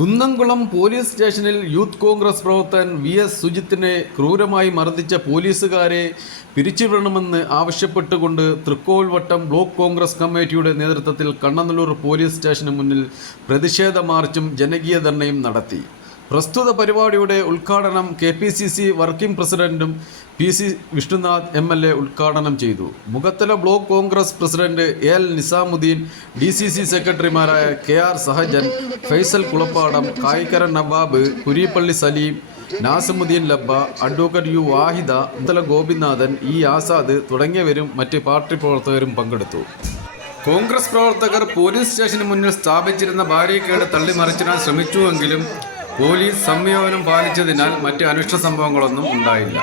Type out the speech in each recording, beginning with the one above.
Kunnamkulam police സ്റ്റേഷനിൽ youth Congress പ്രവർത്തകൻ VS സുജിത്തിനെ ക്രൂരമായി മർദ്ദിച്ച പോലീസുകാരെ പിരിച്ചുവിടണമെന്ന് ആവശ്യപ്പെട്ടുകൊണ്ട് തൃക്കോൽവട്ടം ബ്ലോക്ക് കോൺഗ്രസ് കമ്മിറ്റിയുടെ നേതൃത്വത്തിൽ കണ്ണനല്ലൂർ പോലീസ് സ്റ്റേഷന് മുന്നിൽ പ്രതിഷേധ മാർച്ചും ജനകീയ ധർണയും നടത്തി. പ്രസ്തുത പരിപാടിയുടെ ഉദ്ഘാടനം KPCC വർക്കിംഗ് പ്രസിഡന്റും PC വിഷ്ണുനാഥ് MLA ഉദ്ഘാടനം ചെയ്തു. Mukhathala block Congress president AL Nizamuddin, DCC സെക്രട്ടറിമാരായ KR Sahajan, Faisal Kulappadam, Kayikkara Nawab, Kurippally Saleem, Nasimuddin Labba, advocate U Vahida, Muthala Gopinathan, E Azad തുടങ്ങിയവരും മറ്റ് പാർട്ടി പ്രവർത്തകരും പങ്കെടുത്തു. കോൺഗ്രസ് പ്രവർത്തകർ പോലീസ് സ്റ്റേഷന് മുന്നിൽ സ്ഥാപിച്ചിരുന്ന ബാരിക്കേഡ് തള്ളിമറിച്ചിടാൻ ശ്രമിച്ചുവെങ്കിലും പോലീസ് സംയമനം പാലിച്ചതിനാൽ മറ്റ് അനിഷ്ട സംഭവങ്ങളൊന്നും ഉണ്ടായില്ല.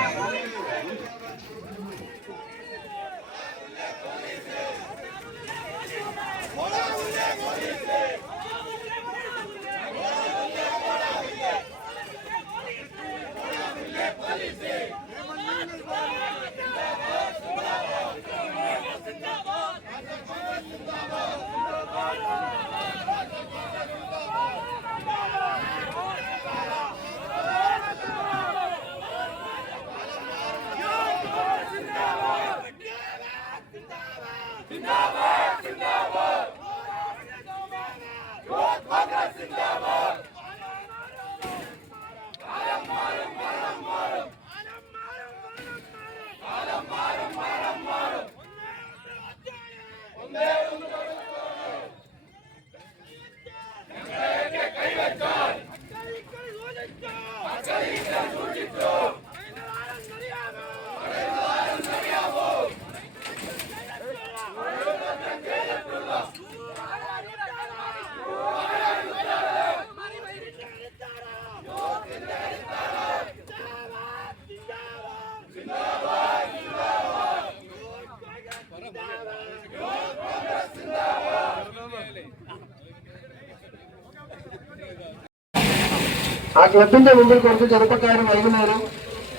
ആ ക്ലബിന്റെ മുമ്പിൽ കുറച്ച് ചെറുപ്പക്കാർ വൈകുന്നേരം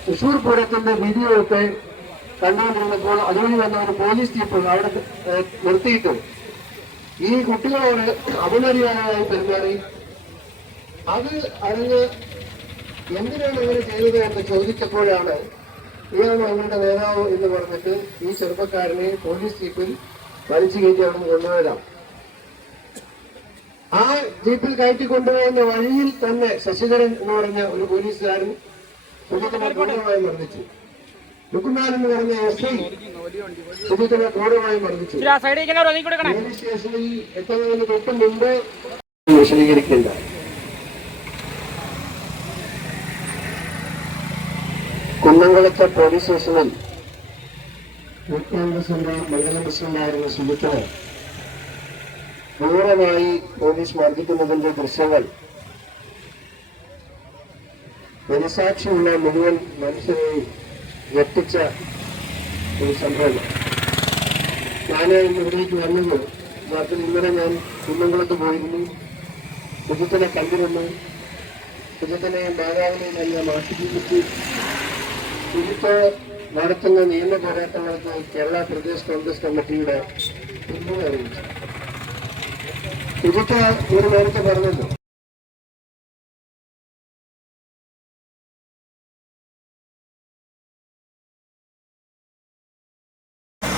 തൃശൂർ പൂരത്തിന്റെ വീഡിയോ ഒക്കെ കണ്ടുകൊണ്ടിരുന്നപ്പോൾ അതുവഴി വന്ന ഒരു പോലീസ് ജീപ്പ് അവിടെ നിർത്തിയിട്ട് ഈ കുട്ടികളോട് അപമര്യാദയായി പെരുമാറി. അത് അറിഞ്ഞ് എന്തിനാണ് അങ്ങനെ ചെയ്തത് എന്ന് ചോദിച്ചപ്പോഴാണ് ഇയാൾ അവരുടെ നേതാവ് എന്ന് പറഞ്ഞിട്ട് ഈ ചെറുപ്പക്കാരനെ പോലീസ് ജീപ്പിൽ വലിച്ചു കയറ്റി അവിടെ കൊണ്ടുപോയതാണ്. ആ ജീപ്പിൽ കയറ്റി കൊണ്ടുപോകുന്ന വഴിയിൽ തന്നെ ശശിധരൻ എന്ന് പറഞ്ഞ ഒരു പോലീസുകാരൻ സുജിത്തിനെ ക്രൂരമായി മർദ്ദിച്ചു. ലുക്കുമാൻ എന്ന് പറഞ്ഞ SI സുജിത്തിനെ ക്രൂരമായി മർദ്ദിച്ചു. പോലീസ് സ്റ്റേഷനിൽ എത്തുന്നതിന് തൊട്ട് മുമ്പ് വിശദീകരിക്കേണ്ട കുന്നംകുളത്തെ പോലീസ് സ്റ്റേഷനിൽ യൂത്ത് കോൺഗ്രസിന്റെ മണ്ഡലം പ്രസിഡന്റായിരുന്ന സുജിത്തിനെ ക്രൂരമായി പോലീസ് മർദ്ദിക്കുന്നതിന്റെ ദൃശ്യങ്ങൾ മനസാക്ഷിയുള്ള മുഴുവൻ മനുഷ്യരെയും ഞെട്ടിച്ച ഒരു സംഭവം. ഞാൻ ഇവിടേക്ക് വന്നത് നാട്ടിൽ ഇന്നലെ ഞാൻ കുന്നംകുളത്ത് പോയിരുന്നു. സുജിത്തിനെ കണ്ടിരുന്നു. സുജിത്തിനെയും മാതാവിനെയും എല്ലാം ആശീർവദിച്ച് സുജിത്ത് നടത്തുന്ന നിയമ പോരാട്ടങ്ങൾക്ക് കേരള പ്രദേശ് കോൺഗ്രസ് കമ്മിറ്റിയുടെ പിന്തുണ അറിയിച്ചു. സുജിത്ത് ഒരു നേരത്തെ പറഞ്ഞല്ലോ,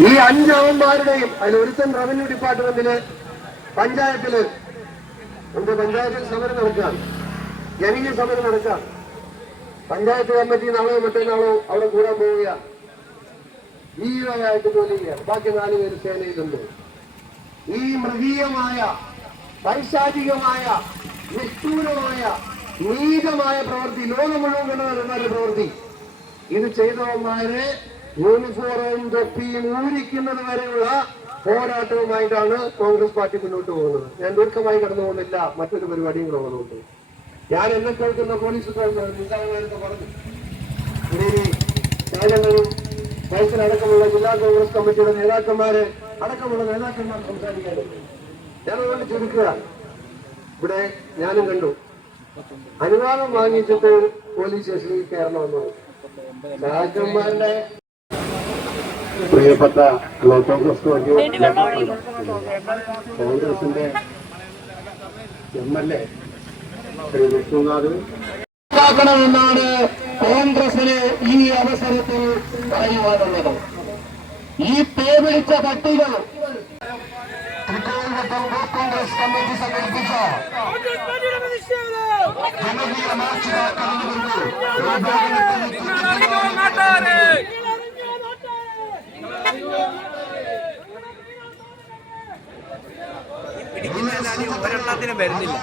ഈ 5 അവന്മാരുടെയും അതിലൊരുത്തൻ റവന്യൂ ഡിപ്പാർട്ട്മെന്റില് പഞ്ചായത്തില് പഞ്ചായത്തിൽ സമരം നടക്കുകയാണ്, ജനകീയ സമരം നടക്കുകയാണ്. പഞ്ചായത്ത് കമ്മിറ്റി നാളോ മറ്റന്നാളോ അവിടെ കൂടാൻ പോവുകയാണ്. ആയിട്ട് പോലും ബാക്കി 4 പേര് സേനയിലുണ്ട്. ഈ മൃഗീയമായ പൈശാചികമായ നിഷ്ഠൂരമായ നീചമായ പ്രവൃത്തി ലോകം മുഴുവൻ കണ്ടുവരുന്ന പ്രവൃത്തി ഇത് ചെയ്തവന്മാരെ യൂണിഫോമും തൊപ്പിയും ഊരിക്കുന്നത് വരെയുള്ള പോരാട്ടവുമായിട്ടാണ് കോൺഗ്രസ് പാർട്ടി മുന്നോട്ട് പോകുന്നത്. ഞാൻ ദീർഘമായി കടന്നു പോകുന്നില്ല, മറ്റൊരു പരിപാടിയും കൂടെ വന്നുകൊണ്ട്. ഞാൻ എന്നെ കേൾക്കുന്ന പോലീസുകാർ നിസ്സാരമായിട്ട് പറഞ്ഞു, രാജങ്ങളും വയസ്സിലടക്കമുള്ള ജില്ലാ കോൺഗ്രസ് കമ്മിറ്റിയുടെ നേതാക്കന്മാർ സംസാരിക്കാനുണ്ട്. ഞാനതുകൊണ്ട് ചുരുക്കുക. ഇവിടെ ഞാനും കണ്ടു, അനുവാദം വാങ്ങിച്ചിട്ട് പോലീസ് സ്റ്റേഷനിൽ കയറണമെന്ന് രാജന്മാരുടെ പ്രിയപ്പെട്ട കോൺഗ്രസിന്റെ MLA ശ്രീ വിഷ്ണുനാഥ് ാക്കണമെന്നാണ് കോൺഗ്രസിന് ഈ അവസരത്തിൽ പറയുവാനുള്ളത്. ഈ പേപിടിച്ച പട്ടികൾ തൃക്കോൽവട്ടം ബ്ലോക്ക് കോൺഗ്രസ് കമ്മിറ്റി സംഘടിപ്പിച്ച ജനകീയ മാർച്ച് ഒരെണ്ണത്തിന് വരുന്നില്ല.